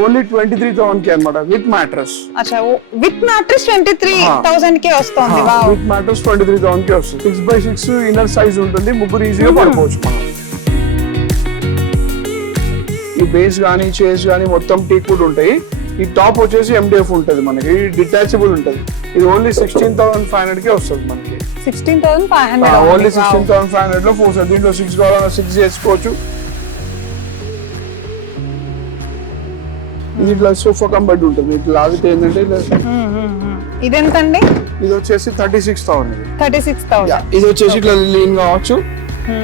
Only 23,000 కి అన్నమాట with mattress. అచ్చా, విత్ మ్యాట్రెస్ 23,000 కి వస్తుంది. వావ్, విత్ మ్యాట్రెస్ 23,000 కి వస్తుంది. 6x6 ఇన్నర్ సైజ్ ఉంటుంది, ముగ్గురు ఈజీగా పడుకోవచ్చు మనం. ఈ బేస్ గానీ చైర్స్ గానీ మొత్తం టీక్ వుడ్ ఉంటాయి. ఈ టాప్ వచ్చేసి MDF ఉంటుంది మనకి, డిటాచబుల్ ఉంటుంది. ఇది ఓన్లీ 16,500 కి వస్తుంది మనకి. 16,500 ఓన్లీ 16,500 లో 4 దీంట్లో 6 కావాలన్నా 6 చేసుకోవచ్చు. ఇది ఇట్లా సోఫా కమ్ బెడ్ ఉంటుంది. ఇట్లా లాగితే ఏంటంటే ఇది ఎంతండి? ఇది వచ్చేసి 36,000. 36,000. ఇది వచ్చేసి ఇట్లా లీన్ కావచ్చు,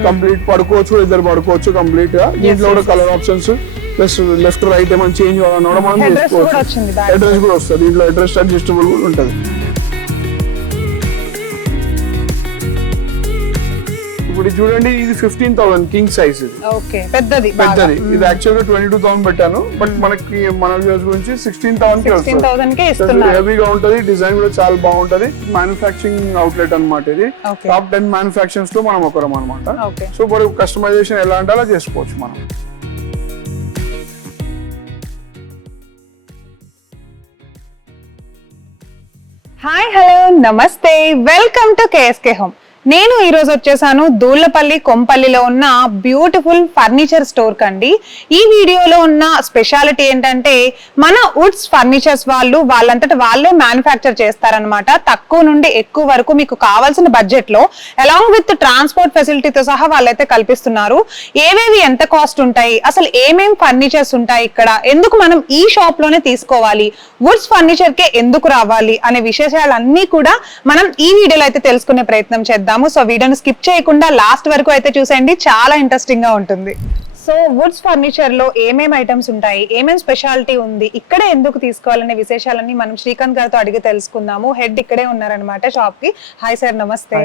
కంప్లీట్ పడుకోవచ్చు, ఇద్దరు పడుకోవచ్చు కంప్లీట్ గా. దీంట్లో కూడా colour options plus left right ఏమైనా చేంజ్ కావాలన్నా కూడా మనం చేసుకోవచ్చు. అడ్రస్ కూడా వస్తుంది దీంట్లో, అడ్రస్ అడ్జస్టబుల్ కూడా ఉంటుంది. ఇప్పుడు చూడండి, ఇది 15,000 కింగ్ సైజ్. ఇది ఓకే, పెద్దది. ఇది యాక్చువల్ గా 22,000 పెట్టాను, బట్ మనకి మన వ్యూస్ గురించి 16,000 కి వస్తుంది. హెవీగా ఉంటది, డిజైన్ కూడా చాలా బాగుంటది. మ్యానుఫాక్చరింగ్ అవుట్లెట్ అన్నమాట. ఇది టాప్ 10 మ్యానుఫాక్చరింగ్స్ లో మనం ఒకరం అనమాట. సో ఇప్పుడు కస్టమైజేషన్ ఎలా అంటే అలా చేసుకోవచ్చు మనం. హాయ్, హలో, నమస్తే, వెల్కమ్ టు KSK హోమ్. నేను ఈ రోజు వచ్చేసాను దూళ్లపల్లి కొంపల్లిలో ఉన్న బ్యూటిఫుల్ ఫర్నిచర్ స్టోర్ కండి. ఈ వీడియోలో ఉన్న స్పెషాలిటీ ఏంటంటే మన వుడ్స్ ఫర్నిచర్స్ వాళ్ళంతట వాళ్ళే మ్యానుఫ్యాక్చర్ చేస్తారనమాట. తక్కువ నుండి ఎక్కువ వరకు మీకు కావాల్సిన బడ్జెట్ లో అలాంగ్ విత్ ట్రాన్స్పోర్ట్ ఫెసిలిటీతో సహా వాళ్ళైతే కల్పిస్తున్నారు. ఏవేవి ఎంత కాస్ట్ ఉంటాయి, అసలు ఏమేం ఫర్నిచర్స్ ఉంటాయి ఇక్కడ, ఎందుకు మనం ఈ షాప్ లోనే తీసుకోవాలి, వుడ్స్ ఫర్నిచర్ కే ఎందుకు రావాలి అనే విశేషాలన్నీ కూడా మనం ఈ వీడియోలో అయితే తెలుసుకునే ప్రయత్నం చేద్దాం. సో వీడియోని స్కిప్ చేయకుండా లాస్ట్ వరకు అయితే చూసేయండి, చాలా ఇంట్రెస్టింగ్ గా ఉంటుంది. సో వుడ్స్ ఫర్నిచర్ లో ఏమేం ఐటమ్స్ ఉంటాయి, ఏమేం స్పెషాలిటీ ఉంది, ఇక్కడే ఎందుకు తీసుకోవాలనే విశేషాలన్నీ మనం శ్రీకాంత్ గారితో అడిగి తెలుసుకుందాము. హెడ్ ఇక్కడే ఉన్నారనమాట షాప్ కి. హాయ్ సార్, నమస్తే.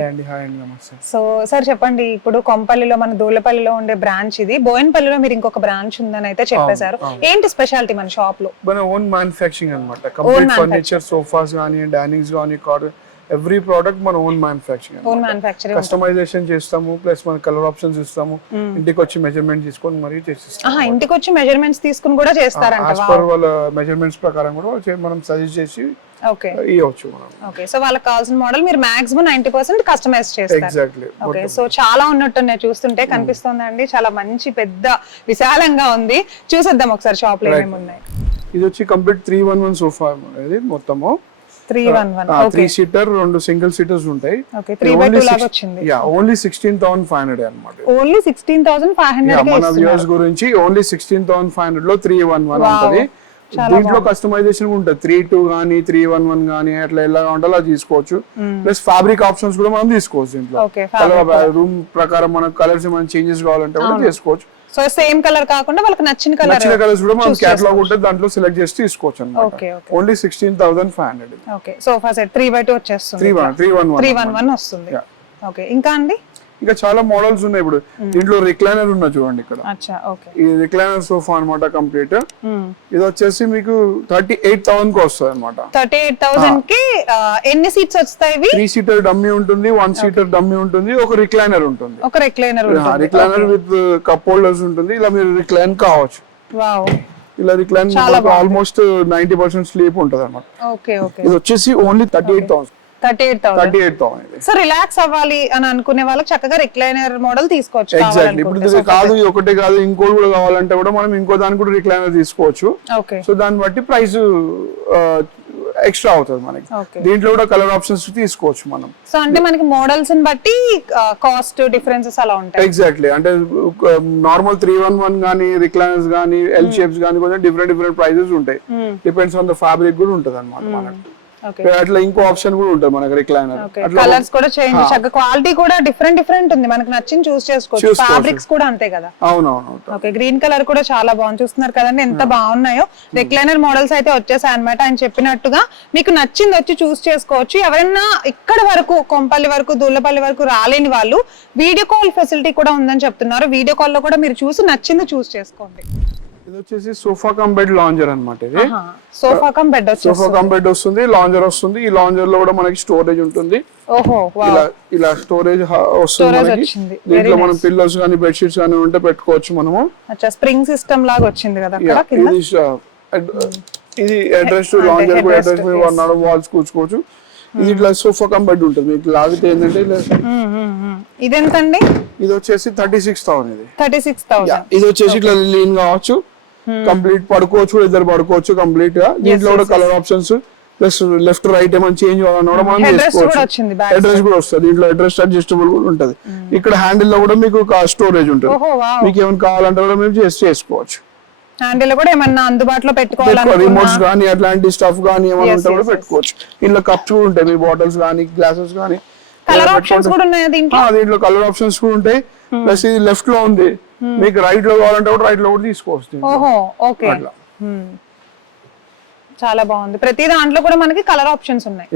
సో సార్ చెప్పండి, ఇప్పుడు కొంపల్లిలో మన దూళ్లపల్లిలో ఉండే బ్రాంచ్ ఇది, బోయినపల్లిలో మీరు ఇంకొక బ్రాంచ్ ఉందని అయితే చెప్పేశారు. ఏంటి స్పెషాలిటీ మన షాప్ లో? మన ఓన్ మ్యానుఫ్యాక్చరింగ్ అన్నమాట. కంప్లీట్ ఫర్నిచర్, సోఫాస్ గానీ, డైనింగ్స్ గానీ, ఎవ్రీ ప్రోడక్ట్ మన ఓన్ మ్యానుఫ్యాక్చరింగ్. కస్టమైజేషన్ చేస్తాము, ప్లస్ మన కలర్ ఆప్షన్స్ ఇస్తాము. ఇంటికి వచ్చి మెజర్మెంట్ తీసుకొని మరీ చేసిస్తాము. ఇంటికి వచ్చి మెజర్మెంట్స్ తీసుకుని కూడా చేస్తారంట. యాస్ పర్ వాళ్ళ మెజర్మెంట్స్ ప్రకారం కూడా మనం సజెస్ట్ చేసి ఇవ్వచ్చు మనం. ఓకే, సో వాళ్ళకి కావాల్సిన మోడల్ మీరు మాక్సిమం 90% కస్టమైజ్ చేస్తారు. ఎగ్జాక్ట్లీ. ఓకే, సో చాలా ఉన్నట్టున్నాయి, చూస్తుంటే కనిపిస్తుందండి. చాలా మంచి పెద్ద విశాలంగా ఉంది. చూసేద్దాం ఒకసారి షాప్ లో ఏమేమి ఉన్నాయి. ఇది వచ్చి కంప్లీట్ 311 సోఫా అనేది మొత్తము 311. 3 సీటర్, 2 సింగిల్ సీటర్స్ ఉంటాయి. ఓకే, 3x2 లాగా వచ్చింది. ఓన్లీ 16,500 అన్నమాట. ఓన్లీ 16,500 కే మన వ్యూవర్స్ గురించి ఓన్లీ 16,500 లో 311 ఉంటది. దీంట్లో కస్టమైజేషన్ ఉంటుంది. 3.2 గానీ 311 గానీ అట్లా ఎలా ఉండాలో అలా తీసుకోవచ్చు. ప్లస్ ఫ్యాబ్రిక్ ఆప్షన్స్ కూడా మనం తీసుకోవచ్చు. దీంట్లో రూమ్ ప్రకారం మనకు కలర్స్ ఏమైనా చేంజెస్ కావాలంటే కూడా చేసుకోవచ్చు. సో సేమ్ కలర్ కాకుండా వాళ్ళకి నచ్చిన కలర్స్ కూడా మనం కేటలాగ్ ఉంటే దాంట్లో సెలెక్ట్ చేసి తీసుకోవచ్చు అన్నమాట. Only 16,500. Okay, sofa set 3x2 వచ్చేస్తుంది. 311 వస్తుంది. ఓకే, ఇంకా అండి ఇంకా చాలా మోడల్స్ ఉన్నాయి. ఇప్పుడు దీంట్లో రిక్లైనర్ ఉన్నా చూడండి ఇక్కడ. ఈ రిక్లైనర్ సోఫా అన్నమాట కంప్లీట్. ఇది వచ్చేసి మీకు 38,000 కి వస్తుంది అనమాట. 38,000 కి ఎన్ని సీట్స్ వస్తాయి? 3 సీటర్ డమ్మీ ఉంటుంది, 1 సీటర్ డమ్మీ ఉంటుంది, ఒక రిక్లైనర్ ఉంటుంది. రిక్లైనర్ విత్ కప్ హోల్డర్స్ ఉంటుంది. ఇలా మీరు రిక్లైన్ కావచ్చు. ఇలా రిక్లైన్ ఆల్మోస్ట్ 90% స్లీప్ ఉంటుంది అనమాట. ఇది వచ్చేసి ఓన్లీ 38,000. 38,000. సో రిలాక్స్ అవ్వాలి అని అనుకునే వాళ్ళకి చక్కగా రిక్లైనర్ మోడల్ తీసుకోవచ్చు. ఎగ్జాక్ట్లీ. ఇప్పుడు కాదు ఒకటే కాదు, ఇంకోటి కూడా కావాలంటే కూడా మనం ఇంకో దానికి కూడా రిక్లైనర్ తీసుకోవచ్చు. సో దాన్ని బట్టి ప్రైస్ ఎక్స్ట్రా అవుతుంది మనకి. దీంట్లో కూడా కలర్ ఆప్షన్స్ తీసుకోవచ్చు మనం. సో అంటే మనకి మోడల్స్ ని బట్టి కాస్ట్ డిఫరెన్సెస్ అలా ఉంటాయి. ఎగ్జాక్ట్లీ. అంటే నార్మల్ 311 గానీ, రిక్లైనర్స్ గానీ, ఎల్ షేప్స్ గానీ కొంచెం డిఫరెంట్ ప్రైజెస్ ఉంటాయి. డిపెండ్స్ ఆన్ ద ఫ్యాబ్రిక్ కూడా ఉంటుంది అన్నమాట మనకి. అట్లా ఇంకో ఆప్షన్ కూడా ఉంటుంది మనకి రిక్లైనర్. కలర్స్ కూడా చేంజ్, చక్కగా క్వాలిటీ కూడా డిఫరెంట్ ఉంది. మనకి నచ్చింది చూస్ చేసుకోవచ్చు. ఫ్యాబ్రిక్స్ కూడా అంతే కదా. అవునవును. ఓకే, గ్రీన్ కలర్ కూడా చాలా బాగుంది. చూస్తున్నారు కదండి ఎంత బాగున్నాయో. రిక్లైనర్ మోడల్స్ అయితే వచ్చేసాయి అనమాట. ఆయన చెప్పినట్టుగా మీకు నచ్చింది వచ్చి చూస్ చేసుకోవచ్చు. ఎవరైనా ఇక్కడ వరకు కొంపల్లి వరకు, దూళ్లపల్లి వరకు రాలేని వాళ్ళు వీడియో కాల్ ఫెసిలిటీ కూడా ఉందని చెప్తున్నారు. వీడియో కాల్ లో కూడా మీరు చూసి నచ్చింది చూస్ చేసుకోండి. ఇది వచ్చేసి సోఫా కమ్ బెడ్ లాంజర్ అన్నమాట. ఇది సోఫా కమ్ బెడ్ వస్తుంది, లాంజర్ వస్తుంది. ఈ లాంజర్ లో కూడా మనకి స్టోరేజ్ ఉంటుంది. ఇలా స్టోరేజ్ వస్తుంది. దీంట్లో మనం పిల్లోస్ గానీ, బెడ్ షీట్స్ గానీ ఉంటే పెట్టుకోవచ్చు మనము. స్ప్రింగ్ సిస్టమ్ లాగా వచ్చింది కదా. ఇది అడ్రస్ లాంజర్ కూడా అడ్రస్ మీద వన్నాడు వాల్స్ కూర్చోవచ్చు. ఇది ఇట్లా సోఫా కమ్ బెడ్ ఉంటుంది మీకు. లాగితే ఏంటంటే ఇది ఎంత అండి? ఇది వచ్చేసి 36,000. ఇది 36,000. ఇది వచ్చేసి ఇట్లా లీన్ కావచ్చు, కంప్లీట్ పడుకోవచ్చు, ఇద్దరు పడుకోవచ్చు కంప్లీట్ గా. దీంట్లో కూడా colour options plus left right ఏమైనా చేంజ్ కావాలన్నా కూడా మనం చేసుకోవచ్చు. అడ్రస్ కూడా వస్తుంది దీంట్లో, అడ్రస్ అడ్జస్టబుల్ కూడా ఉంటది. ఇక్కడ హ్యాండిల్ లో కూడా మీకు స్టోరేజ్ ఉంటుంది, మీకు ఏమైనా కావాలంటే కూడా మేము చేసుకోవచ్చు. హ్యాండిల్ కూడా ఏమన్నా అందుబాటులో పెట్టుకోవాలి, రిమోట్స్ కానీ అట్లాంటి స్టఫ్ కానీ ఏమైనా ఉంటే కూడా పెట్టుకోవచ్చు. ఇంట్లో కప్స్ కూడా ఉంటాయి, మీ బాటిల్స్ కానీ గ్లాసెస్ కానీ. కలర్ ఆప్షన్స్ కూడా ఉన్నాయి దీంట్లో కలర్ ఆప్షన్స్ కూడా ఉంటాయి. ప్లస్ ఇది లెఫ్ట్ లో ఉంది, మీకు రైట్ లో కావాలంటే కూడా రైట్ లో కూడా తీసుకోవచ్చు. అట్లా చాలా బాగుంది. ప్రతి దాంట్లో కూడా మనకి కలర్ ఆప్షన్స్ ఉన్నాయి.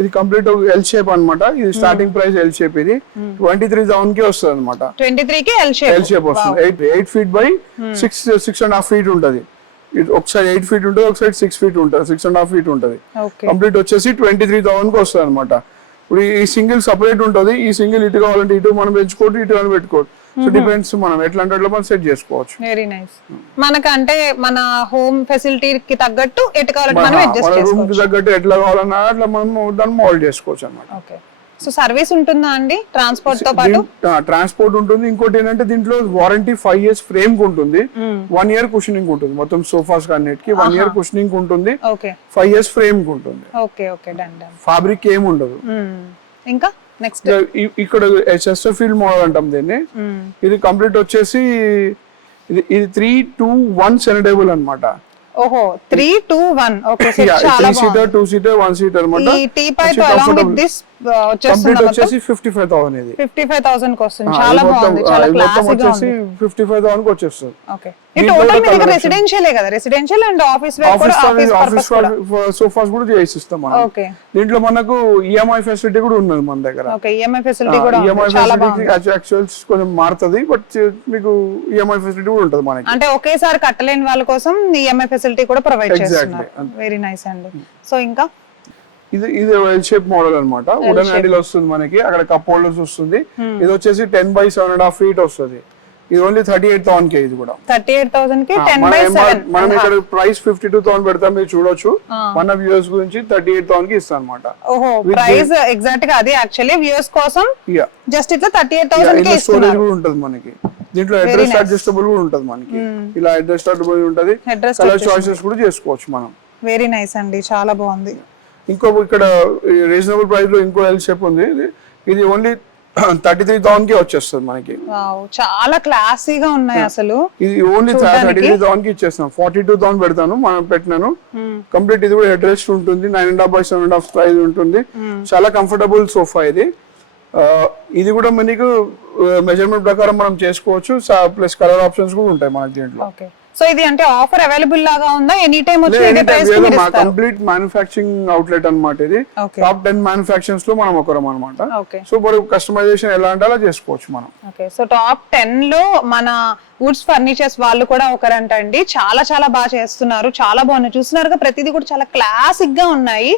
ఇది కంప్లీట్ ఎల్ షేప్ అన్నమాట. ఇది స్టార్టింగ్ ప్రైస్ ఎల్ షేప్. ఇది 23,000 కి వస్తుంది అనమాట. 23 కి ఎల్ షేప్ వస్తుంది. 8 feet by 6.5 feet ఉంటది. ఒకసారి 8 feet ఉంటుంది, ఒకసారి 6 feet ఉంటుంది, 6.5 feet ఉంటది. కంప్లీట్ వచ్చేసి 23,000 కి వస్తుంది అనమాట. ఇప్పుడు ఈ సింగిల్ సపరేట్ ఉంటది, ఈ సింగిల్ ఇటు కావాలంటే ఇటు మనం పెంచుకోవచ్చు, ఇటు అని పెట్టుకోవచ్చు. సో డిపెండ్స్ మనం ఎట్లాంటి మనం సెట్ చేసుకోవచ్చు. Very nice. మనకు అంటే మన హోమ్ ఫెసిలిటీ కి తగ్గట్టు ఎటు కావాలంటే మనం అడ్జస్ట్ చేసుకోవచ్చు. రూమ్ కి తగ్గట్టు ఎట్లా కావాలన్నా అట్లా మనం దాన్ని మోల్డ్ చేసుకోవచ్చు అన్నమాట. ఓకే. సో సర్వీస్ ఉంటుందా అండి ట్రాన్స్పోర్ట్ తో పాటు? ట్రాన్స్పోర్ట్ ఉంటుంది. ఇంకోటి ఏంటంటే దీంట్లో వారంటీ 5 years ఫ్రేమ్ కి ఉంటుంది, 1 year కుషనింగ్ ఉంటుంది. మొత్తం సోఫాస్ అన్నిటికి 1 year కుషనింగ్ ఉంటుంది, 5 years ఫ్రేమ్ కి ఉంటుంది. Okay okay done done. Fabric ఏమి ఉండదు. ఇంకా నెక్స్ట్ ఇక్కడ చెస్టర్ఫీల్డ్ మోడల్ అంటాం దీన్ని. ఇది కంప్లీట్ వచ్చేసి ఇది 3-2-1 సెనటబుల్ అన్నమాట. ఓహో 3-2-1. ఓకే. చాలా 3-seater 2-seater 1-seater అన్నమాట. ఈ టీపాయ్ తో along with this వచ్చేసి 55,000. ఇది 55,000 కి వస్తుంది. చాలా బాగుంది, చాలా క్లాసిక్ గా ఉంది. 55,000 కి వచ్చేస్తుంది. ఓకే. ఈ టోటల్ మీ దగ్గర రెసిడెన్షియల్ కదా? రెసిడెన్షియల్ అండ్ ఆఫీస్ వేర్ కూడా, ఆఫీస్ పర్పస్ కూడా సోఫాస్ కూడా చేసిస్తాం మనం. ఓకే. దీంట్లో మనకు ఈఎంఐ ఫెసిలిటీ కూడా ఉన్నది మన దగ్గర. ఓకే. ఈఎంఐ ఫెసిలిటీ కూడా ఉంది. చాలా బాగుంది. యాక్చువల్స్ కొంచెం మారుతది, బట్ మీకు ఈఎంఐ ఫెసిలిటీ కూడా ఉంటది మనకి. అంటే ఒకేసారి కట్టలేని వాళ్ళ కోసం ఈఎంఐ ఫెసిలిటీ కూడా ప్రొవైడ్ చేస్తున్నారు. వెరీ నైస్ అండి. సో ఇంకా ఇది ఎల్ షేప్ మోడల్ అన్నమాట. వుడెన్ హ్యాండిల్ వస్తుంది మనకి, అక్కడ కప్ హోల్డర్స్ వస్తుంది. ఇది వచ్చేసి 10 by 7.5 feet వస్తుంది. ఇది ఓన్లీ 38,000 కి. ఇది కూడా 38,000 కి 10 by 7. మనం ఇక్కడ ప్రైస్ 52,000 పెడతాం, మీరు చూడొచ్చు. మన వ్యూవర్స్ గురించి 38,000 కి ఇస్తాం అన్నమాట. ఓహో, ప్రైస్ ఎగ్జాక్ట్ గా అది యాక్చువల్లీ వ్యూవర్స్ కోసం జస్ట్ ఇట్లా 38,000 కి ఇస్తున్నారు. స్టోరేజ్ కూడా ఉంటుంది మనకి. దీంట్లో అడ్రస్ అడ్జస్టబుల్ కూడా ఉంటుంది మనకి. ఇలా అడ్రస్ అడ్జస్టబుల్ ఉంటుంది, కలర్ చాయిసెస్ కూడా చేసుకోవచ్చు మనం. వెరీ నైస్ అండి, చాలా బాగుంది. ఇంకో ఇక్కడ రీజనబుల్ ప్రైస్ లో ఇంకో ఎల్ షేప్ ఉంది. ఇది ఓన్లీ 33,000 కి వచ్చేస్తుంది మనకి. చాలా క్లాసీగా ఉన్నాయి అసలు. ఇది ఓన్లీ 33,000 కి ఇచ్చేస్తాం. 42,000 పెడతాను మనం పెట్టినాను. కంప్లీట్ ఇది కూడా హెడ్ రెస్ట్ ఉంటుంది, 9.5 by 7.5 ప్రైస్ ఉంటుంది. చాలా కంఫర్టబుల్ సోఫా ఇది. ఇది కూడా మనకు మెజర్మెంట్ ప్రకారం మనం చేసుకోవచ్చు. ప్లస్ కలర్ ఆప్షన్స్ కూడా ఉంటాయి మనకి దీంట్లో. సో ఇది అంటే ఆఫర్ అవైలబుల్ లాగా ఉందా? ఎనీ టైం వచ్చి ఇదే ప్రైస్ కి మీరు ఇస్తారు? కంప్లీట్ మ్యానుఫ్యాక్చరింగ్ అవుట్లెట్ అన్నమాట. ఇది టాప్ 10 మ్యానుఫ్యాక్చరర్స్ లో మనం ఒకరం అన్నమాట. సో మరి కస్టమైజేషన్ ఎలా అంటే అలా చేసుకోవచ్చు మనం. ఓకే. సో టాప్ 10 లో మన వుడ్స్ ఫర్నిచర్స్ వాళ్ళు కూడా ఒకరంట అండి. చాలా చాలా బాగా చేస్తున్నారు, చాలా బాగున్నాయి. చూస్తున్నారుగా ప్రతిదీ కూడా చాలా క్లాసిక్ గా ఉన్నాయి.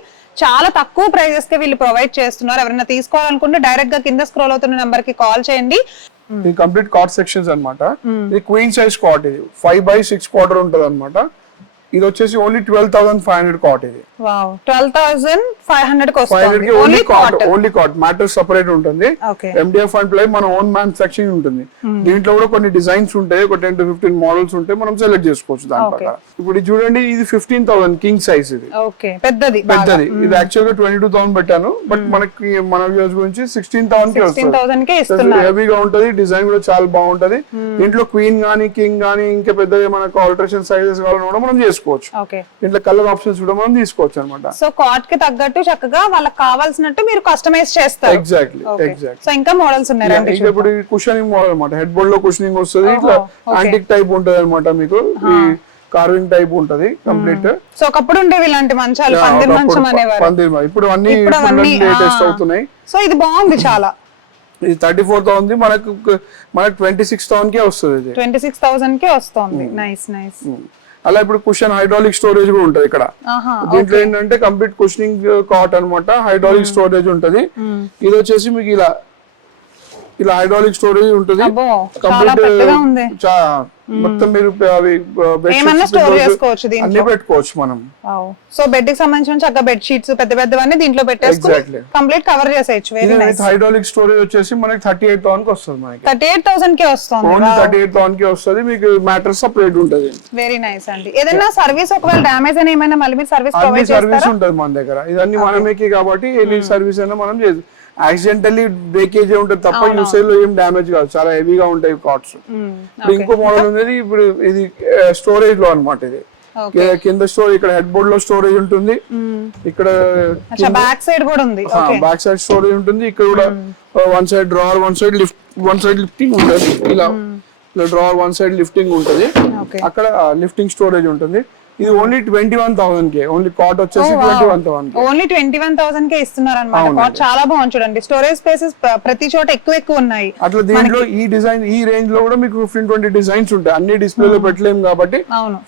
చాలా తక్కువ ప్రైజెస్ కి వీళ్ళు ప్రొవైడ్ చేస్తున్నారు. ఎవరైనా తీసుకోవాలనుకుంటే డైరెక్ట్ గా కింద స్క్రోల్ అవుతున్న నెంబర్ కి కాల్ చేయండి. ఇది కంప్లీట్ కాట్ సెక్షన్స్ అన్నమాట. ఇది క్వీన్ సైజ్ కాట్. ఇది 5 by 6 quarter ఉంటది అన్నమాట. ఇది వచ్చేసి ఓన్లీ 12,500 కాట్. ఇది 12,500 కి వస్తుంది. Only cot. మ్యాటర్ సెపరేట్ ఉంటుంది. ఎండిఎఫ్ అండ్ ప్లై మన ఓన్ మ్యానుఫ్యాక్చరింగ్ ఉంటుంది. దీంట్లో కూడా కొన్ని డిజైన్స్ ఉంటాయి, ఒక 10 to 15 మోడల్స్ ఉంటాయి, మనం సెలెక్ట్ చేసుకోవచ్చు దాని ప్రకారం. ఇప్పుడు చూడండి, ఇది 15,000 కింగ్ సైజ్. ఇది పెద్దది. ఇది యాక్చువల్ గా 22,000 పెట్టాను, బట్ మనకి మన వ్యూవర్స్ గురించి 16,000 కి వస్తుంది. హెవీగా ఉంటది, డిజైన్ కూడా చాలా బాగుంటది. దీంట్లో క్వీన్ గానీ కింగ్ గానీ ఇంకా పెద్దగా మనకు ఆల్టరేషన్ సైజెస్ కావాలని కూడా మనం చేసుకోవచ్చు. దీంట్లో కలర్ ఆప్షన్స్ కూడా మనం తీసుకోవచ్చు అన్నమాట. సో కాట్ కి తగ్గట్టు చక్కగా వాళ్ళకి కావాల్సినట్టు మీరు కస్టమైజ్ చేస్తారు. ఎగ్జాక్ట్లీ. సో ఇంకా మోడల్స్ ఉన్నాయి. ఇప్పుడు కుషనింగ్ మోడల్ అన్నమాట. హెడ్ బోర్డ్ లో కుషనింగ్ వస్తుంది. ఇట్లా యాంటిక్ టైప్ ఉంటది అన్నమాట. మీకు ఈ కార్వింగ్ టైప్ ఉంటది కంప్లీట్. సో ఒకప్పుడు ఉండేవి ఇలాంటి మంచాలు, పందిర్ మంచం అనేవారు. ఇప్పుడు అన్ని లేటెస్ట్ అవుతున్నాయి. సో ఇది బాగుంది చాలా. ఇది 34,000 మనకు 26,000 కే వస్తుంది. ఇది 26,000 కే వస్తుంది. Nice nice. అలా ఇప్పుడు కుషన్ హైడ్రాలిక్ స్టోరేజ్ కూడా ఉంటది ఇక్కడ. దీంట్లో ఏంటంటే కంప్లీట్ కుషనింగ్ కాట్ అన్నమాట. హైడ్రాలిక్ స్టోరేజ్ ఉంటది. ఇది వచ్చేసి మీకు ఇలా ఇలా హైడ్రాలిక్ స్టోరేజ్ ఉంటుంది. అబ్బో, చాలా పెద్దగా ఉంది. మొత్తం మీరు ఏమన్నా స్టోర్ చేసుకోవచ్చు దీంట్లో, అన్ని పెట్టుకోవచ్చు మనం. సో బెడ్ కి సంబంధించిన చక్కగా బెడ్ షీట్స్ పెద్ద పెద్దవన్నీ దీంట్లో పెట్టేసుకుని కంప్లీట్ కవర్ చేసేయచ్చు. Very nice. హైడ్రాలిక్ స్టోరేజ్ వచ్చేసి మనకి 38,000 కి వస్తుంది. మనకి 38,000 కి వస్తుంది. ఓన్లీ 38,000 కి వస్తుంది. మీకు మ్యాట్రెస్ సెపరేట్ ఉంటుంది. వెరీ నైస్ అండి. ఏదైనా సర్వీస్ ఒకవేళ డ్యామేజ్ అయినా ఏమైనా మళ్ళీ మీరు సర్వీస్ ప్రొవైడ్ చేస్తారా? సర్వీస్ ఉంటుంది మన దగ్గర. ఇదన్నీ మనమేకి కాబట్టి ఎనీ సర్వీస్ అయినా మనం చేస్తాం. యాక్సిడెంటల్లీ బ్రేకేజ్ ఉంటుంది తప్ప యూసేజ్ లో ఏం డ్యామేజ్ కాదు. చాలా హెవీగా ఉంటాయి కార్డ్స్. ఇంకో మోడల్ అనేది ఇప్పుడు ఇది స్టోరేజ్ లో అన్నమాట. ఇది కింద ఇక్కడ హెడ్ బోర్డ్ లో స్టోరేజ్ ఉంటుంది. ఇక్కడ బ్యాక్ సైడ్ కూడా ఉంది. బ్యాక్ సైడ్ స్టోరేజ్ ఉంటుంది. ఇక్కడ కూడా one side drawer, one side lifting ఉంటుంది. ఇలా డ్రావర్ వన్ సైడ్ లిఫ్టింగ్ ఉంటుంది. అక్కడ లిఫ్టింగ్ స్టోరేజ్ ఉంటుంది. ఇది ఓన్లీ 21,000 కే. ఓన్లీ కాట్ వచ్చేసి 21,000 కే. ఓన్లీ 21,000 కే ఇస్తున్నారు అన్నమాట. కాట్ చాలా బాగుంది చూడండి. స్టోరేజ్ స్పేసెస్ ప్రతి చోట ఎక్కువ ఉన్నాయి. అట్లా దీంట్లో ఈ డిజైన్ ఈ రేంజ్ లో కూడా మీకు 15-20 డిజైన్స్ ఉంటాయి. అన్ని డిస్ప్లే లో పెట్టలేము కాబట్టి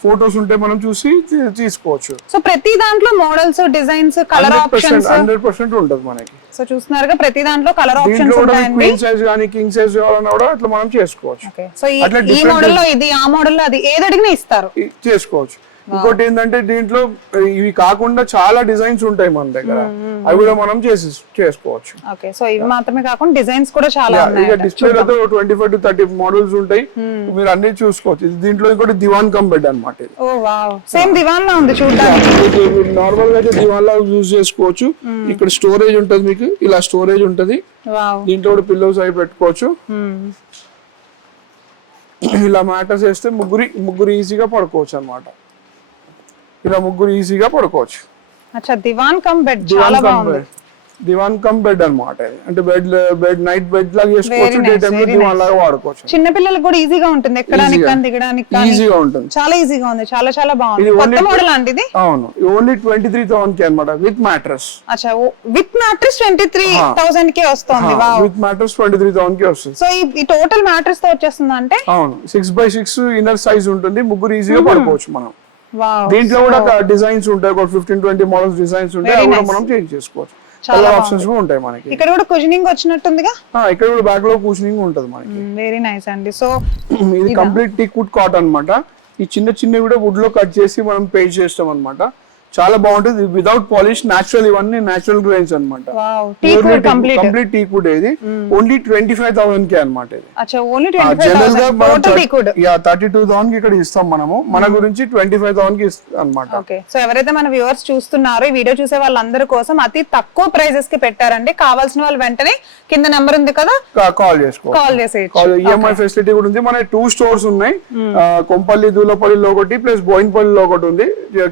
ఫోటోస్ ఉంటే మనం చూసి తీసుకోవచ్చు. సో ప్రతి దాంట్లో మోడల్స్, డిజైన్స్, కలర్ ఆప్షన్స్ 100% ఉంటుంది మనకి. సో చూస్తున్నారుగా ప్రతి దాంట్లో కలర్ ఆప్షన్స్ ఉంటాయండి. క్వీన్ సైజ్ గానీ కింగ్ సైజ్ కావాలన్నా కూడా అట్లా మనం చేసుకోవచ్చు. సో ఈ మోడల్ లో ఇది, ఆ మోడల్ లో అది, ఏది అడిగినా ఇస్తారు, చేసుకోవచ్చు. ఇంకోటి ఏంటంటే దీంట్లో ఇవి కాకుండా చాలా డిజైన్స్ ఉంటాయి మన దగ్గర. అవి కూడా మనం చేసుకోవచ్చు. ఓకే. సో ఇవి మాత్రమే కాకుండా డిజైన్స్ కూడా చాలా ఉన్నాయి. ఇక డిస్ప్లేలో 25 to 30 మోడల్స్ ఉంటాయి. మీరు అన్ని చూసుకోవచ్చు. దీంట్లో ఇంకోటి దివాన్ కమ్ బెడ్ అన్నమాట. ఓ వావ్, సేమ్ దివాన్ లా ఉంది చూడడానికి. నార్మల్ గా అయితే దివాన్ లా యూజ్ చేసుకోవచ్చు. ఇక్కడ స్టోరేజ్ ఉంటుంది. మీకు ఇలా స్టోరేజ్ ఉంటుంది. దీంట్లో కూడా పిల్లోస్ అవి పెట్టుకోవచ్చు. ఇలా మ్యాటర్స్ వేస్తే ముగ్గురు ఈజీగా పడుకోవచ్చు అన్నమాట. ఇలా ముగ్గురు ఈజీగా పడుకోవచ్చు. అచ్చా, దివాన్ కమ్ బెడ్ చాలా బాగుంది. దివాన్ కమ్ బెడ్ అన్నమాట. అంటే బెడ్ నైట్ బెడ్ లాగా చేసుకోవచ్చు. డే టైం లో దివాన్ లాగా వాడుకోవచ్చు. చిన్న పిల్లలకు కూడా ఈజీగా ఉంటుంది. ఎక్కడానికి కానీ దిగడానికి కానీ ఈజీగా ఉంటుంది. చాలా ఈజీగా ఉంది. చాలా బాగుంది. కొత్త మోడల్ అండి ఇది. అవును, ఓన్లీ 23,000 కి అన్నమాట విత్ మ్యాట్రెస్. అచ్చా, విత్ మ్యాట్రెస్ 23,000 కి వస్తుంది. వావ్, విత్ మ్యాట్రెస్ 23,000 కి వస్తుంది. సో ఈ టోటల్ మ్యాట్రెస్ తో వచ్చేస్తుంది అంటే? అవును, 6x6 ఇన్నర్ సైజ్ ఉంటుంది. ముగ్గురు ఈజీగా పడుకోవచ్చు మనం. దీంట్లో కూడా డిజైన్స్ ఉంటాయి. ఒక 15-20 మోడల్స్ డిజైన్స్ ఉంటాయి. అవి కూడా మనం చేంజ్ చేసుకోవచ్చు. చాలా ఆప్షన్స్ కూడా ఉంటాయి మనకి. ఇక్కడ కూడా కుషనింగ్ వచ్చినట్టుందిగా. ఇక్కడ కూడా బ్యాక్ లో కుషనింగ్ ఉంటుంది మనకి. వెరీ నైస్ అండి. సో ఇది కంప్లీట్ టీక్ వుడ్ కాట్ అన్నమాట. ఈ చిన్న కూడా వుడ్ లో కట్ చేసి మనం పెయింట్ చేస్తాం అన్నమాట. చాలా బాగుంటుంది. వితౌట్ పాలిష్, నేచురల్, ఇవన్నీ నేచురల్ గ్రెయిన్స్ అన్నమాట. Complete teak wood. ఇది ఓన్లీ 25,000 కే అన్నమాట. ఇది జనరల్ గా 32,000 కి ఇక్కడ ఇస్తాం మనము. మన గురించి 25,000 కి అన్నమాట. ఓకే. సో ఎవరైతే మన వ్యూవర్స్ చూస్తున్నారో, ఈ వీడియో చూసే వాళ్ళందరి కోసం అతి తక్కువ ప్రైజెస్ కి పెట్టారండి. కావాల్సిన వాళ్ళు వెంటనే కింద నెంబర్ ఉంది కదా, కాల్ చేసేయచ్చు. ఈఎంఐ ఫెసిలిటీ కూడా ఉంది. మన 2 స్టోర్స్ ఉన్నాయి. కొంపల్లి, దూలపల్లిలో ఒకటి, ప్లస్ బోయిన్పల్లిలో ఒకటి ఉంది.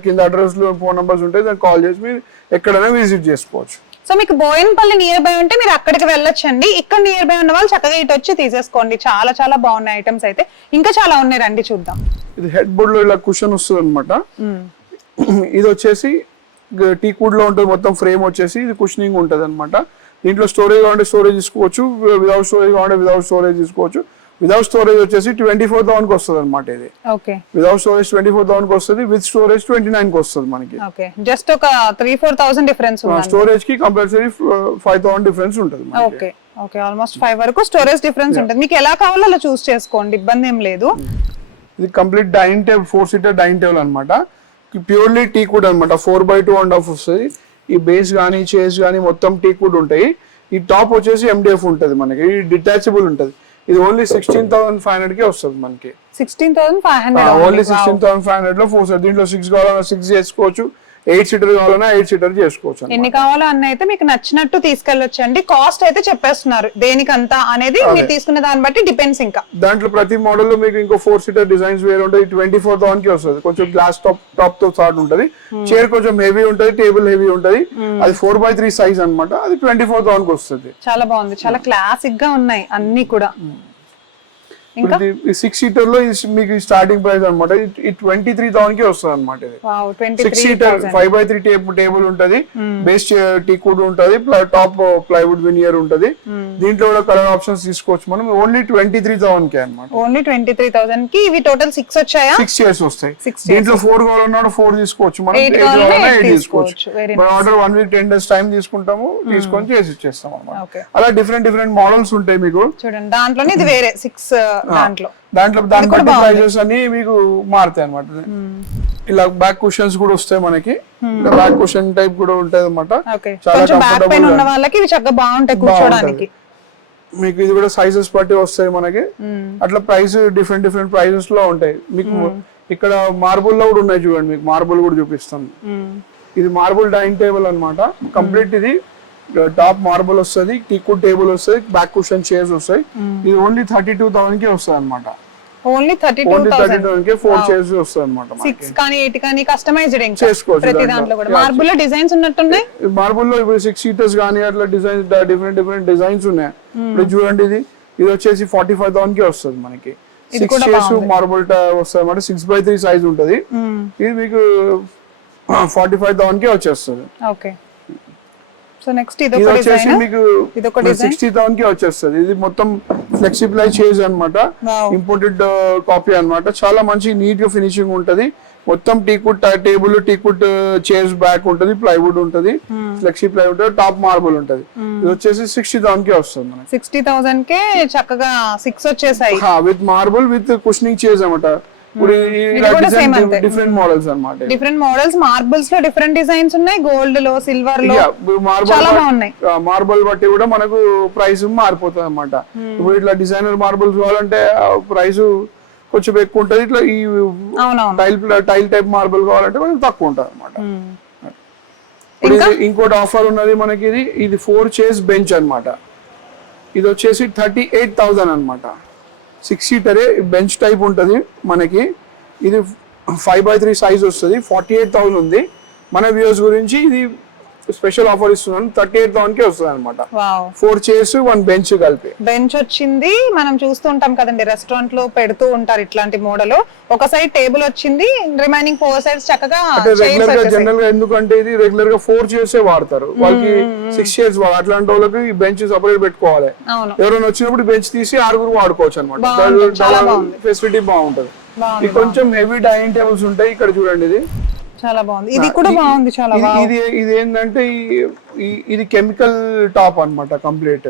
కింద అడ్రస్ లో ఫోన్ నంబర్స్ ఉంటాయి. దాన్ని కాల్ చేసి మీరు ఎక్కడైనా విజిట్ చేసుకోవచ్చు. సో మీకు బోయిన్పల్లి నియర్ బై ఉంటే మీరు అక్కడికి వెళ్ళొచ్చండి. ఇక్కడ నియర్ బై ఉన్న వాళ్ళు చక్కగా ఇటు వచ్చి తీసేసుకోండి. చాలా బాగున్నాయి ఐటమ్స్. అయితే ఇంకా చాలా ఉన్నాయి, రండి చూద్దాం. ఇది హెడ్ బోర్డ్ లో ఇలా కుషన్ వస్తుంది అనమాట. ఇది వచ్చేసి టీక్ వుడ్ లో ఉంటుంది. మొత్తం ఫ్రేమ్ వచ్చేసి ఇది కుషనింగ్ ఉంటుంది అనమాట. దీంట్లో స్టోరేజ్ కావాలంటే స్టోరేజ్ తీసుకోవచ్చు. వితౌట్ స్టోరేజ్ కావాలంటే వితౌట్ స్టోరేజ్ తీసుకోవచ్చు. వితౌట్ స్టోరేజ్ వచ్చేసి 24,000 కి వస్తుంది అనమాట. ఇది వితౌట్ స్టోరేజ్ 24,000 కి వస్తుంది. విత్ స్టోరేజ్ 29 కి వస్తుంది మనకి. జస్ట్ ఒక 3-4,000 డిఫరెన్స్ ఉంది. స్టోరేజ్ కి కంపల్సరీ 5,000 డిఫరెన్స్ ఉంటుంది. ఓకే, ఆల్మోస్ట్ 5 వరకు స్టోరేజ్ డిఫరెన్స్ ఉంటుంది. మీకు ఎలా కావాలో అలా చూస్ చేసుకోండి, ఇబ్బంది ఏం లేదు. ఇది complete dining table, 4-seater dining table అనమాట. ప్యూర్లీ టీక్ వుడ్ అనమాట. 4x2.5 వస్తుంది. ఈ బేస్ గానీ, చైర్స్ గానీ మొత్తం టీక్ వుడ్ ఉంటాయి. ఈ టాప్ వచ్చేసి MDF ఉంటుంది మనకి. డిటాచబుల్ ఉంటుంది. ఇది ఓన్లీ 16,500 కి వస్తుంది మనకి. 16,500 ఓన్లీ 16,500 లో 4 seater. దీంట్లో 6 కావాలన్నా 6 చేసుకోవచ్చు. 8 seater కావాలన్నా 8 seater చేసుకోవచ్చు. ఎన్ని కావాలో అన్న అయితే మీకు నచ్చినట్టు తీసుకెళ్ళొచ్చండి. కాస్ట్ అయితే చెప్పేస్తున్నారు దేనికంతా అనేది మీరు తీసుకునే దాన్ని బట్టి డిపెండ్స్. ఇంకా దాంట్లో ప్రతి మోడల్ లో మీకు ఇంకో 4-seater డిజైన్స్ వేరే ఉంటాయి. 24,000 కి వస్తుంది. కొంచెం గ్లాస్ టాప్ తో స్టార్ట్ ఉంటుంది. చైర్ కొంచెం హెవీ ఉంటుంది. టేబుల్ హెవీ ఉంటుంది. అది 4x3 సైజ్ అన్నమాట. అది 24,000 కి వస్తుంది. చాలా బాగుంది. చాలా క్లాసిక్ గా ఉన్నాయి అన్ని కూడా. ఇంకా ఈ 6 సీటర్ లో మీకు స్టార్టింగ్ ప్రైస్ అన్నమాట. ఇది 23,000 కి వస్తుంది అన్నమాట. ఇది వావ్ 6 సీటర్ 5x3 టేబుల్ ఉంటది, బేస్ టీక్ వుడ్ ఉంటది, టాప్ ప్లైవుడ్ వినియర్ ఉంటది. దీంట్లో కూడా కలర్ ఆప్షన్స్ తీసుకోవచ్చు మనం. ఓన్లీ 23,000 కి అన్నమాట. ఓన్లీ 23,000 కి ఇవి టోటల్ 6 వచ్చాయా? 6 చైర్స్ వస్తాయి. దీంట్లో 4 కావాలన్నా 4 తీసుకోవచ్చు మనం, 8 కావాలన్నా 8 తీసుకోవచ్చు. మన ఆర్డర్ 1 వీక్ 10 డేస్ టైం తీసుకుంటాము, తీసుకొని చేసి ఇచ్చేస్తాం అన్నమాట. అలా డిఫరెంట్ మోడల్స్ ఉంటాయి మీకు. చూడండి దాంట్లోనే ఇది వేరే 6 దాంట్లో దాని బట్టి ప్రైజెస్ అన్ని మీకు మారుతాయి అన్నమాట. ఇలా బ్యాక్ కుషన్స్ కూడా వస్తాయి మనకి. బ్యాక్ కుషన్ టైప్ కూడా ఉంటది అన్నమాట. చాలా కంఫర్టబుల్ ఉన్న వాళ్ళకి ఇవి చక్కగా బాగుంటాయి కూర్చోడానికి. మీకు ఇది కూడా సైజెస్ బట్టి వస్తాయి మనకి. అట్లా ప్రైస్ డిఫరెంట్ ప్రైజెస్ లో ఉంటాయి మీకు. ఇక్కడ మార్బుల్ లో కూడా ఉన్నాయి చూడండి, మీకు మార్బుల్ కూడా చూపిస్తాను. ఇది మార్బుల్ డైనింగ్ టేబుల్ అన్నమాట. కంప్లీట్ ఇది టాప్ మార్బుల్ వస్తుంది, టీకుడ్ టేబుల్ వస్తుంది, బ్యాక్ కుషన్ చైర్స్ వస్తాయి. ఇది ఓన్లీ 32,000 కి వస్తుంది అనమాట. ఓన్లీ 32,000 కి 4 చైర్స్ వస్తాయి అన్నమాట. 6 కానీ 8 కానీ కస్టమైజ్డ్ ఇంకా చేసుకోవచ్చు. ప్రతి దాంట్లో కూడా మార్బుల్ లో డిజైన్స్ ఉన్నట్టున్నాయి. మార్బుల్ లో ఇప్పుడు 6 సీటర్స్ కానీ అట్లా డిజైన్స్ డిఫరెంట్ డిజైన్స్ ఉన్నాయి. ఇప్పుడు చూడండి ఇది వచ్చేసి 45,000 కి వస్తుంది మనకి. 6 చైర్స్ మార్బుల్ వస్తాయి అన్నమాట. 6x3 సైజ్ ఉంటది. ఇది మీకు 45,000 కి వచ్చేస్తుంది. ఓకే సో నెక్స్ట్ ఇది ఒక డిజైన్, మీకు 60,000 కి వచ్చేస్తుంది. ఇది మొత్తం ఫ్లెక్సిబుల్ చైర్స్ అన్నమాట. ఇంపోర్టెడ్ కాపీ అన్నమాట. చాలా మంచి నీట్ గా ఫినిషింగ్ ఉంటది. మొత్తం టీకుడ్ టేబుల్, టీకుడ్ చైర్స్ బ్యాక్ ఉంటది, ప్లైవుడ్ ఉంటది, ఫ్లెక్సీ ప్లైవుడ్, టాప్ మార్బుల్ ఉంటది. ఇది వచ్చేసి 60,000 కి వస్తుంది మనకి. 60,000 కే చక్కగా 6 వచ్చేసాయి with marble with cushioning chairs అన్నమాట. డిఫరెంట్ మోడల్స్ అన్నమాట. డిఫరెంట్ మోడల్స్ మార్బుల్స్ లో డిఫరెంట్ డిజైన్స్ ఉన్నాయి, గోల్డ్ లో, సిల్వర్ లో చాలా బాగున్నాయి. మార్బుల్ బట్టి కూడా మనకు ప్రైస్ మారిపోతుంది అన్నమాట. ఇప్పుడు ఇట్లా డిజైనర్ మార్బుల్స్ కావాలంటే ప్రైస్ కొంచెం ఎక్కువ ఉంటది. ఇట్లా ఈ టైల్ టైప్ మార్బుల్ కావాలంటే కొంచెం తక్కువ ఉంటది అన్నమాట. ఇంకోటి ఆఫర్ ఉన్నది మనకి. ఇది 4 చైర్స్ బెంచ్ అన్నమాట. ఇది వచ్చేసి 38,000 అన్నమాట. 6 సీటరే బెంచ్ టైప్ ఉంటది మనకి. ఇది 5x3 సైజ్ వస్తుంది. 48,000 ఉంది. మన వ్యూస్ గురించి ఇది స్పెషల్ ఆఫర్ ఇస్తున్నాను. 38,000 కి వస్తుంది అనమాట. 4 చైర్స్ 1 బెంచ్ కలిపి. బెంచ్ వచ్చింది. మనం చూస్తూ ఉంటాం కదండి, రెస్టారెంట్ లో పెడుతూ ఉంటారు ఇట్లాంటి మోడల్. ఒక సైడ్ టేబుల్ వచ్చింది, రిమైనింగ్ 4 సైడ్స్ చక్కగా జనరల్ గా ఎందుకంటే ఇది రెగ్యులర్ గా 4 చైర్స్ వాడతారు. వాళ్ళకి 6 చైర్స్ అట్లాంటి వాళ్ళకి బెంచ్ సపరేట్ పెట్టుకోవాలి. ఎవరైనా వచ్చినప్పుడు బెంచ్ తీసి 6 వాడుకోవచ్చు అనమాట. ఫెసిలిటీ బాగుంటది. ఇది కొంచెం హెవీ డైనింగ్ టేబుల్స్ ఉంటాయి. ఇక్కడ చూడండి, ఇది చాలా బాగుంది. ఇది కూడా బాగుంది చాలా. ఇది ఏంటంటే ఇది కెమికల్ టాప్ అన్నమాట. కంప్లీట్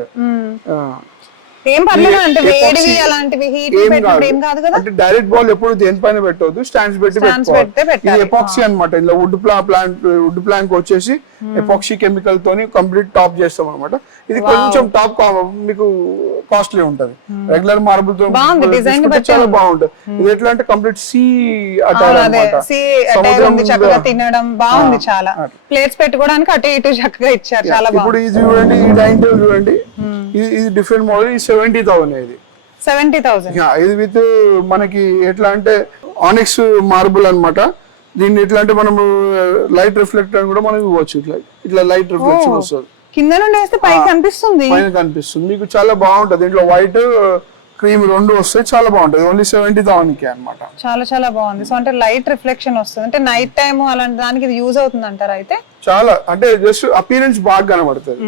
ఏం పర్లేదు అంటే వేడివి అలాంటివి హీట్ పెట్టడం ఏం కాదు కదా. అంటే డైరెక్ట్ బాల్ ఎప్పుడు దేనిపైన పెట్టవద్దు, స్టాండ్స్ పెట్టి పెట్టుకోవాలి. ఇది ఎపాక్సీ అన్నమాట. ఇలా వుడ్ ప్లాంక్ వచ్చేసి ఎపాక్సీ కెమికల్ తోని కంప్లీట్ టాప్ చేస్తాం అన్నమాట. ఇది కొంచెం టాప్ మీకు కాస్ట్లీ ఉంటది. రెగ్యులర్ మార్బుల్ తో చాలా బాగుంటది. ఇది ఎట్లా అంటే కంప్లీట్ సీ అటైర్ అన్నమాట. చక్కగా తినడం బాగుంది. చాలా ప్లేట్స్ పెట్టుకోవడానికి అటు ఇటు చక్కగా ఇచ్చారు. చాలా బాగుంది. ఇప్పుడు ఇది చూడండి, ఈ డైనింగ్ టేబుల్ చూడండి. ఇది డిఫరెంట్ మోడల్. 70,000 ఇది. 70,000. ఇది విత్ మనకి ఎట్లా అంటే ఆనిక్స్ మార్బుల్ అన్నమాట. దీన్ని ఎట్లా అంటే మనం లైట్ రిఫ్లెక్టర్ కూడా మనం ఇవ్వచ్చు. ఇట్లా లైట్ రిఫ్లెక్షన్ వస్తుంది. కింద నుండి వేస్తే పైకి కనిపిస్తుంది. పైన కనిపిస్తుంది. మీకు చాలా బాగుంటది. దీంట్లో వైట్ క్రీమ్ 2 వస్తాయి. చాలా బాగుంటది. ఓన్లీ 70,000 కి అన్నమాట. చాలా బాగుంది. సో అంటే లైట్ రిఫ్లెక్షన్ వస్తుంది. అంటే నైట్ టైం అలాంటి దానికి ఇది యూజ్ అవుతుంది అంటారా? అయితే చాలా అంటే జస్ట్ అపియరెన్స్ బాగా కనబడుతుంది.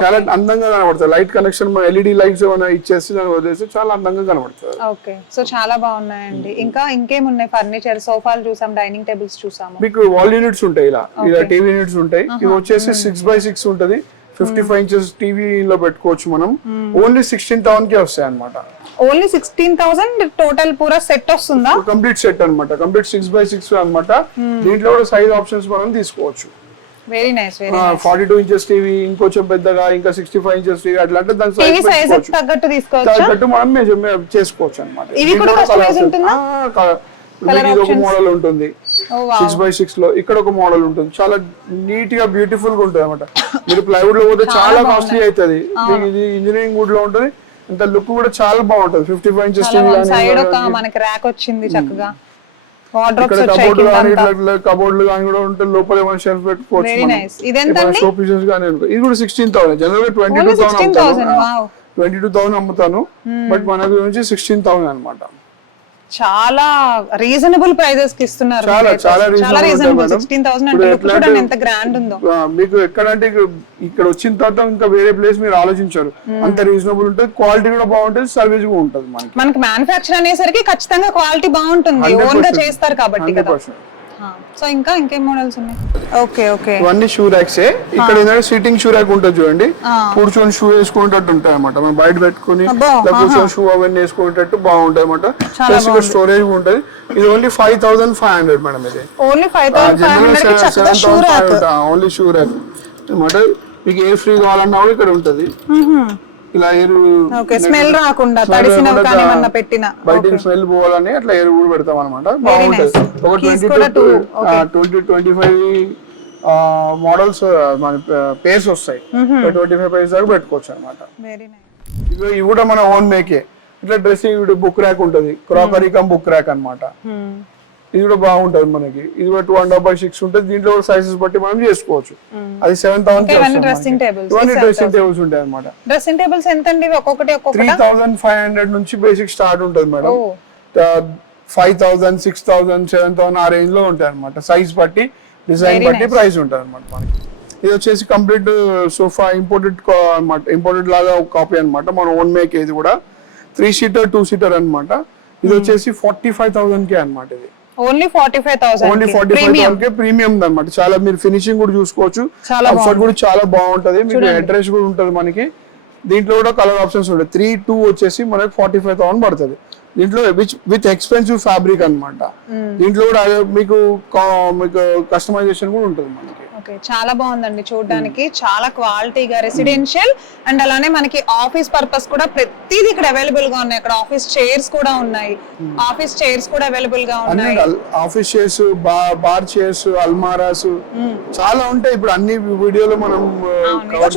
చాలా అందంగా కనబడుతుంది. లైట్ కనెక్షన్ ఎల్ఈడి లైట్స్ ఏమైనా ఇచ్చేసి దాన్ని వదిలేసి చాలా అందంగా కనబడుతుంది. ఓకే సో చాలా బాగున్నాయండి. ఇంకా ఇంకేమున్నాయి? ఫర్నిచర్, సోఫాలు చూసాం, డైనింగ్ టేబుల్స్ చూసాము. మీకు వాల్ యూనిట్స్ ఉంటాయి. ఇలా టీవీ యూనిట్స్ ఉంటాయి. ఇవి వచ్చేసి 6x6 ఉంటది. 55 ఇంచెస్ టీవీ లో పెట్టుకోవచ్చు మనం. ఓన్లీ 16,000 కి వస్తాయి అన్నమాట. ఓన్లీ 16,000 టోటల్ పూరా సెట్ వస్తుందా? కంప్లీట్ సెట్ అన్నమాట. కంప్లీట్ 6x6 అన్నమాట. దీంట్లో కూడా సైజ్ ఆప్షన్స్ మనం తీసుకోవచ్చు. Very nice. 42 ఇంచెస్ టీవీ, ఇంకొంచెం పెద్దగా, ఇంకా 65 ఇంచెస్ టీవీ అట్లా అంటే దాని సైజ్ తగ్గట్టు తీసుకోవచ్చు. తగ్గట్టు మనం మెజర్ చేసుకోవచ్చు అన్నమాట. ఇది కూడా కస్టమైజ్ ఉంటుందా? ఇది ఒక మోడల్ ఉంటుంది 6x6 లో. ఇక్కడ ఒక మోడల్ ఉంటుంది. చాలా నీట్ గా బ్యూటిఫుల్ గా ఉంటుంది అన్నమాట. మీరు ప్లైవుడ్ లో పోతే చాలా కాస్ట్లీ అవుతుంది. ఇది ఇంజనీరింగ్ వుడ్ లో ఉంటుంది. ఇంత లుక్ కూడా చాలా బాగుంటది. 55 ఇంచెస్ టీవీ సైడ్ ఒక మనకి ర్యాక్ వచ్చింది చక్కగా. కబోర్డ్లు కానీ కూడా ఉంటుంది. లోపల ఏమైనా షెల్ఫ్ పెట్టుకోవచ్చు. షో పీసెస్ కానీ. ఇది కూడా 16,000. జనరల్ గా 22,000. 22,000 అమ్ముతాను, బట్ మన దగ్గర నుంచి 16,000 అన్నమాట. చాలా రీజనబుల్ ప్రైజెస్ కి ఇస్తున్నారు. చాలా రీజనబుల్. 16,000 అంటే లుక్ చూడండి ఎంత గ్రాండ్ ఉందో. మీకు ఎక్కడంటే ఇక్కడ వచ్చిన తర్వాత ఇంకా వేరే ప్లేస్ మీరు ఆలోచించారు, అంత రీజనబుల్ ఉంటుంది, క్వాలిటీ కూడా బాగుంటుంది, సర్వీస్ కూడా ఉంటుంది. మనకి మ్యానుఫ్యాక్చర్ అనేసరికి ఖచ్చితంగా క్వాలిటీ బాగుంటుంది, ఓన్ గా చేస్తారు కాబట్టి కదా. సో ఇంకా ఇంకేం మోడల్స్ ఉన్నాయి? ఓకే ఓకే, ఇవన్నీ షూ ర్యాక్స్. ఇక్కడ ఏంటంటే సిట్టింగ్ షూ ర్యాక్ ఉంటుంది చూడండి, కూర్చొని షూ వేసుకునేటట్టు ఉంటాయి అన్నమాట. మనం బయట పెట్టుకుని కూర్చొని షూ అవన్నీ వేసుకునేటట్టు బాగుంటాయి అన్నమాట. ప్లస్ ఇక్కడ స్టోరేజ్ ఉంటుంది. ఇది ఓన్లీ 5,500 మేడం. ఇది ఓన్లీ 5,500 ఓన్లీ షూ ర్యాక్ అన్నమాట. మీకు ఎయిర్ ఫ్రీ కావాలన్నా కూడా ఇక్కడ ఉంటుంది. ఇలా ఎయిర్ స్మెల్ రాకుండా తడిసినవి కానీ ఏమన్నా పెట్టినా బయటికి స్మెల్ పోవాలని అట్లా ఎయిర్ కూడా పెడతాం అన్నమాట. బాగుంటది. ఒక 20-25 మోడల్స్ మన పేర్స్ వస్తాయి. 25 పైస్ దాకా పెట్టుకోవచ్చు అన్నమాట. ఇవి కూడా మన ఓన్ మేకే. ఇట్లా డ్రెస్సింగ్ బుక్ ర్యాక్ ఉంటది, క్రాకరీ కమ్ బుక్ ర్యాక్ అన్నమాట. ఇది కూడా బాగుంటది మనకి. ఇది కూడా 2.5x6 ఉంటుంది. దీంట్లో కూడా సైజెస్ బట్టి మనం చేసుకోవచ్చు. అది 7,000 డ్రెస్సింగ్ టేబుల్స్ ఉంటాయి అన్నమాట. డ్రెస్సింగ్ టేబుల్స్ ఎంత అండి? ఒక్కొక్కటి 3,500 నుంచి బేసిక్ స్టార్ట్ ఉంటుంది మేడం. 5,000, 6,000, 7,000 ఆ రేంజ్ లో ఉంటాయి అన్నమాట. సైజ్ బట్టి, డిజైన్ బట్టి ప్రైస్ ఉంటుంది అన్నమాట మనకి. ఇది వచ్చేసి కంప్లీట్ సోఫా ఇంపోర్టెడ్ లాగా ఒక కాపీ అన్నమాట. మన ఓన్ మేక్. ఇది కూడా 3 సీటర్ 2 సీటర్ అన్నమాట. ఇది వచ్చేసి 45,000 కే అన్నమాట. ఇది ఓన్లీ 45,000 కే ప్రీమియం అన్నమాట. చాలా మీరు ఫినిషింగ్ కూడా చూసుకోవచ్చు, కంఫర్ట్ కూడా చాలా బాగుంటది. మీకు హెడ్ రెస్ట్ కూడా ఉంటది మనకి. దీంట్లో కూడా కలర్ ఆప్షన్స్ ఉంటాయి. 3-2 వచ్చేసి మనకి 45,000 పడుతుంది. దీంట్లో విత్ ఎక్స్పెన్సివ్ ఫ్యాబ్రిక్ అన్నమాట. దీంట్లో కూడా మీకు కస్టమైజేషన్ కూడా ఉంటుంది మనకి. చాలా బాగుందండి చూడడానికి, చాలా క్వాలిటీగా రెసిడెన్షియల్ అండ్ అలానే మనకి ఆఫీస్ పర్పస్ కూడా ప్రతిదీ ఇక్కడ అవైలబుల్ గా ఉన్నాయి. ఇక్కడ ఆఫీస్ చైర్స్ కూడా ఉన్నాయి, ఆఫీస్ చైర్స్ కూడా అవైలబుల్ గా ఉన్నాయి. Office chairs, bar chairs, almirahs చాలా ఉంటాయి. ఇప్పుడు అన్ని వీడియోలో మనం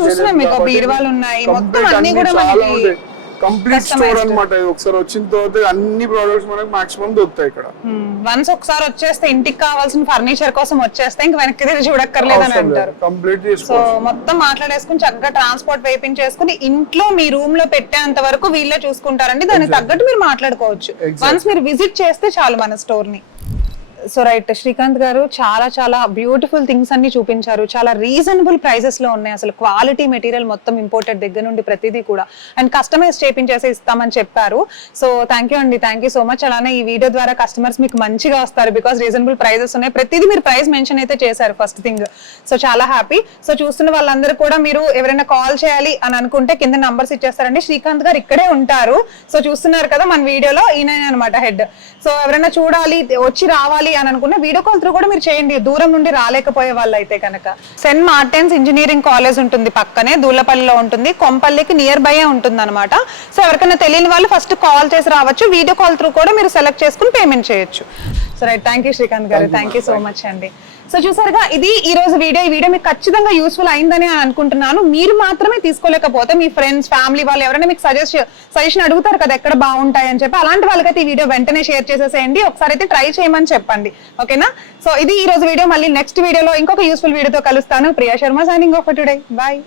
చూస్తున్నాం. మీకు బీరువాలు ఉన్నాయి, మొత్తం అన్ని కూడా మనకి కంప్లీట్ స్టోర్ అన్నమాట. ఒకసారి వచ్చిన తర్వాత అన్ని ప్రొడక్ట్స్ మనకు మాక్సిమం దొరుకుతాయి ఇక్కడ. వన్స్ ఒకసారి వచ్చేస్తే ఇంటికి కావాల్సిన ఫర్నిచర్ కోసం వచ్చేస్తే ఇంక వెనక్కి తిరిగి చూడక్కర్లేదు అని అంటారు. కంప్లీట్ సో మొత్తం మాట్లాడేసుకుని చక్కగా ట్రాన్స్పోర్ట్ వేయించేసుకుని ఇంట్లో మీ రూమ్ లో పెట్టేంత వరకు వీళ్ళే చూసుకుంటారండి. దానికి తగ్గట్టు మీరు మాట్లాడుకోవచ్చు. వన్స్ మీరు విజిట్ చేస్తే చాలు మన స్టోర్ ని. సో రైట్, శ్రీకాంత్ గారు చాలా చాలా బ్యూటిఫుల్ థింగ్స్ అన్ని చూపించారు. చాలా రీజనబుల్ ప్రైజెస్ లో ఉన్నాయి. అసలు క్వాలిటీ మెటీరియల్ మొత్తం ఇంపోర్టెడ్ దగ్గర నుండి ప్రతిదీ కూడా అండ్ కస్టమైజ్ చేపించేసి ఇస్తామని చెప్పారు. సో థ్యాంక్ యూ అండి, థ్యాంక్ యూ సో మచ్. అలానే ఈ వీడియో ద్వారా కస్టమర్స్ మీకు మంచిగా వస్తారు, బికాస్ రీజనబుల్ ప్రైజెస్ ఉన్నాయి. ప్రతిదీ మీరు ప్రైస్ మెన్షన్ అయితే చేశారు ఫస్ట్ థింగ్. సో చాలా హ్యాపీ. సో చూస్తున్న వాళ్ళందరూ కూడా మీరు ఎవరైనా కాల్ చేయాలి అని అనుకుంటే కింద నంబర్స్ ఇచ్చేస్తారండి. శ్రీకాంత్ గారు ఇక్కడే ఉంటారు. సో చూస్తున్నారు కదా మన వీడియోలో ఈయన అనమాట హెడ్. సో ఎవరైనా చూడాలి, వచ్చి రావాలి అని అనుకున్న వీడియో కాల్ త్రూ కూడా మీరు చేయండి, దూరం నుండి రాలేకపోయే వాళ్ళు అయితే కనుక. సెయింట్ మార్టిన్స్ ఇంజనీరింగ్ కాలేజ్ ఉంటుంది పక్కనే, దూలపల్లిలో ఉంటుంది. కొంపల్లికి నియర్ బై ఉంటుంది అనమాట. సో ఎవరికైనా తెలియని వాళ్ళు ఫస్ట్ కాల్ చేసి రావచ్చు. వీడియో కాల్ త్రూ కూడా మీరు సెలెక్ట్ చేసుకుని పేమెంట్ చేయొచ్చు. So right, thank you Srikanth గారు, థ్యాంక్ యూ సో మచ్ అండి. సో చూసారుగా, ఇది ఈ రోజు వీడియో. ఈ వీడియో మీకు ఖచ్చితంగా యూస్ఫుల్ అయిందని అనుకుంటున్నాను. మీరు మాత్రమే తీసుకోలేకపోతే మీ ఫ్రెండ్స్, ఫ్యామిలీ వాళ్ళు ఎవరైనా మీకు సజెషన్ అడుగుతారు కదా ఎక్కడ బాగుంటాయి అని చెప్పి, అలాంటి వాళ్ళకైతే ఈ వీడియో వెంటనే షేర్ చేసేసేయండి. ఒకసారి అయితే ట్రై చేయమని చెప్పండి, ఓకేనా? సో ఇది ఈ రోజు వీడియో. మళ్ళీ నెక్స్ట్ వీడియోలో ఇంకొక యూస్ఫుల్ వీడియోతో కలుస్తాను. Priya Sharma signing off for today. Bye.